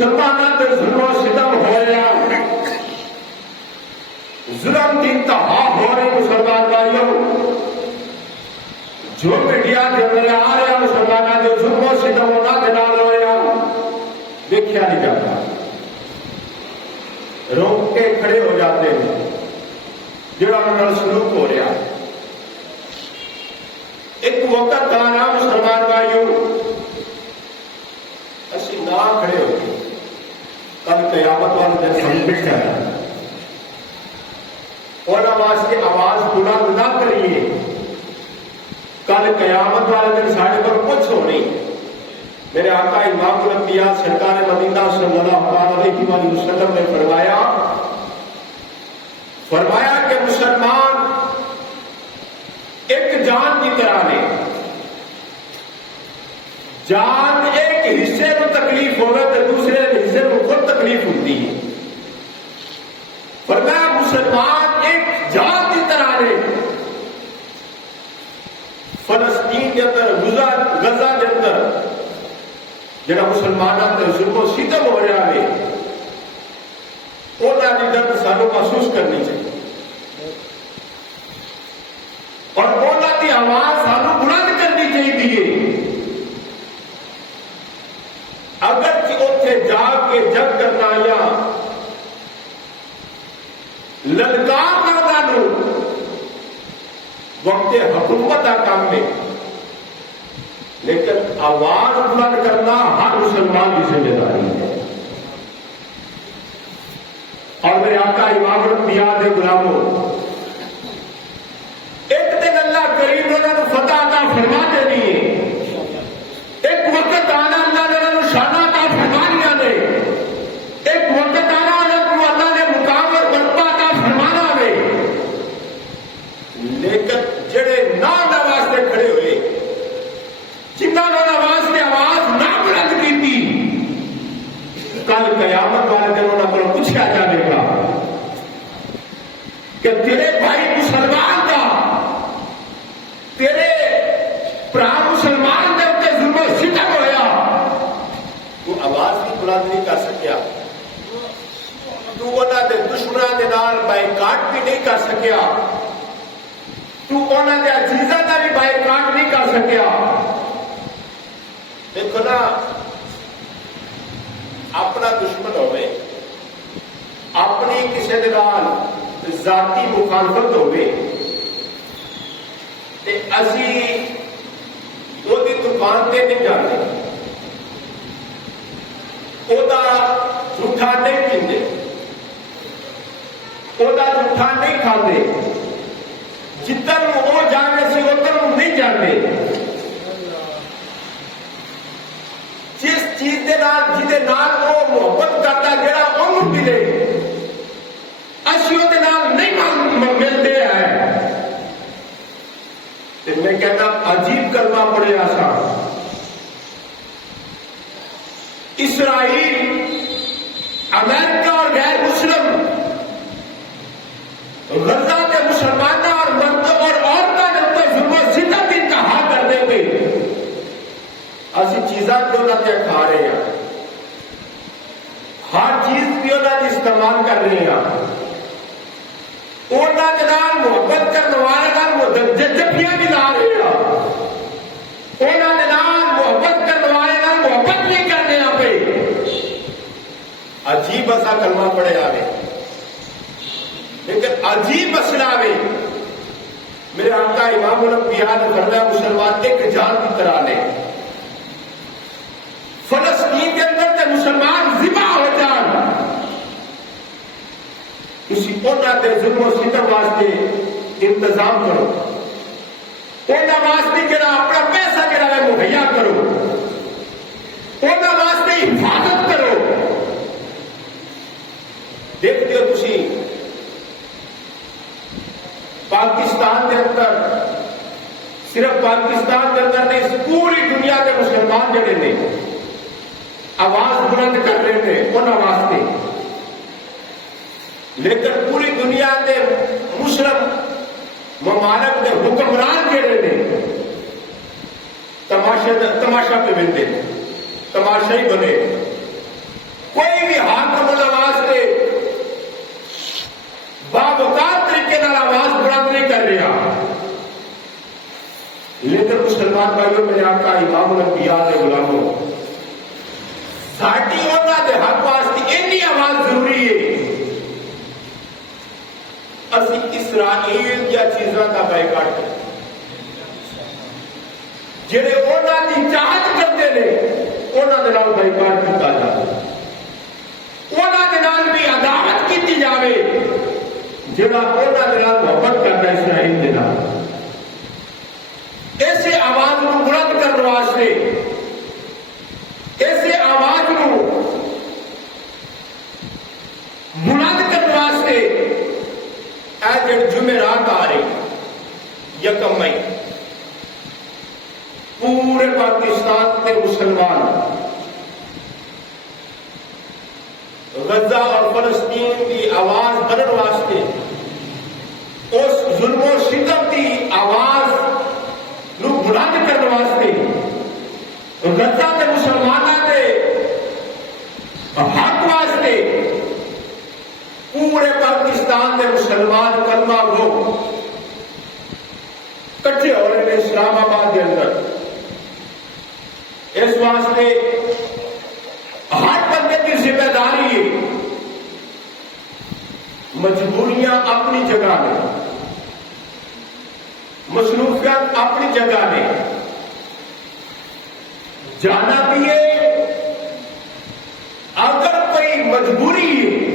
مسلمانوں تے ظلم و ستم ہو رہا، ظلم کی انتہا ہو رہی مسلمان بھائیوں، جو میڈیا کے اندر آ رہا مسلمانوں کے ظلم و ستم انہاں دے نال ہو رہا دیکھا نہیں جاتا، روک کے کھڑے ہو جاتے ہیں جڑا انہاں سلوک ہو رہا۔ ایک وقت آنا مسلمان بھائیوں اسی نہ کھڑے ہو گئے، کل قیامت والے دن ہم بٹھا ہے اور واسطے آواز بلند نہ کریے، کل قیامت والے دن سارے پر کچھ ہو نہیں۔ میرے آقا امام الانبیاء سرکار مدینہ صلی اللہ علیہ وسلم نے فرمایا کہ مسلمان ایک جان کی طرح نے، جان ایک حصے کو تکلیف ہوگا تو دوسرے حصے کو خود تکلیف ہوتی ہے۔ فرمایا مسلمان ایک جان کی طرح نے، فلسطین کے اندر غزہ کے اندر جڑا مسلمانوں کے ظلم و ستم ہو رہا ہے انہاں دی درد سانو محسوس کرنی چاہیے اور انہاں دی آواز سانو بلند کرنی چاہیے۔ اگر کہ اتنے جا کے جنگ کرنا یا للکار کرنا وقت حکومت کا کام ہے، لیکن آواز بلند کرنا ہر مسلمان کی ذمہ داری ہے۔ اور میرے آقا امام الانبیاء دے غلاموں، ایک دن اللہ کریم نے انہوں نے فتح عطا فرما دینی ہے، ایک وقت آنا اللہ نے انہوں نے شان عطا فرما لیا نے، ایک وقت آنا اللہ نے مقام اور مرتبہ عطا فرمانا ہے، لیکن جڑے نہ واسطے کھڑے ہوئے، جنہوں نے آواز کی آواز نہ بلند کی تھی، کل قیامت والے دن انہوں کو پوچھا جائے گا کہ تیرے بھائی مسلمان کا، تیرے برا مسلمان کے اتنے ظلم و ستم ہویا، تو آواز بھی بلند نہیں کر سکیا، تو انہوں نے دشمنوں کے نال بائیکاٹ بھی نہیں کر سکیا، تو انہوں نے عزیزاں کا بھی بائیکاٹ نہیں کر سکیا۔ دیکھو نا، اپنا دشمن ہوئے، اپنی کسی نال ذاتی مخالفت ہوئے تے اسی وہ دی دکان تے نہیں جاتے، وہ جھوٹا نہیں پیندے، وہ جھوٹا نہیں کھاتے، جدھر وہ جانے سے ادھر نہیں جاتے، جس چیز کے نال جہدے نال وہ محبت کرتا جڑا انہوں ملے اسی وہ نہیں ملتے ہیں۔ میں کہتا عجیب کلمہ پڑے آسا، اسرائیل، امریکہ اور غیر مسلم غزہ کے مسلمانوں اور مردوں اور عورتوں نے اوپر ظلم و ستم کی انتہا کر دیں گے، اسی چیزاں بھی انہوں نے کھا رہے ہیں، ہر چیز بھی انہوں نے استعمال کر رہے ہیں، انہوں کے نال محبت کرنے والے جفیاں بھی لا رہے ہیں، انہوں کے نال محبت کرنے والے محبت نہیں کرنے یہاں پہ۔ عجیب ایسا کلمہ پڑے آئے، لیکن عجیب مسئلہ آئے۔ میرے آقا امام الانبیاء نے فرمایا مسلمان ایک جان کی طرح نے، فلسطین کے اندر تے مسلمان ذبح ہو جان، کسی انہوں کے ظلم و ستم واسطے انتظام کرو، انہوں واسطے جڑا اپنا پیسہ جڑا ہے مہیا کرو، انہوں واسطے حفاظت کرو۔ دیکھتے ہو تسی پاکستان کے اندر، صرف پاکستان کے اندر نہیں، پوری دنیا کے مسلمان جڑے نے آواز بلند کر رہے تھے انہوں واسطے، لیکن پوری دنیا کے مسلم ممالک کے حکمران جڑے نے تماشا پہ ملتے، تماشا ہی بنے، کوئی بھی حاکم واسطے باوقار طریقے نال آواز بلند نہیں کر رہا، لیکن مسلمان بھائیوں میرے آقا امام الانبیاء دے غلاموں، ساڈی انہاں دے حق واسطے اینی آواز ضروری ہے، اسی اسرائیل دیا چیزاں کا بائیکاٹ کریں، جڑے انہاں دی چاہت کرتے ہیں انہاں دے نال بائیکاٹ کیتا جائے، انہاں دے نال بھی عداوت کیتی جاوے جڑا انہاں دے نال محبت کرتا اسرائیل دے نال۔ ایسے آواز کو بلند کرنے واسطے، ایسے آواز کو بلند کرنے واسطے اے جڑ جمعرات آ رہی 1 مئی، پورے پاکستان کے مسلمان غزہ اور فلسطین کی آواز بننے واسطے، اس ظلم و ستم کی آواز نو بلند کرنے واسطے، غزہ کے مسلمانوں کے حق واسطے پورے پاکستان کے مسلمان کلمہ گو کٹھے ہو رہے ہیں اسلام آباد کے اندر۔ اس واسطے ہر بندے کی ذمہ داری ہے، مجبوریاں اپنی جگہ میں، مصروفیات اپنی جگہ میں، جانا بھی ہے، اگر کوئی مجبوری ہے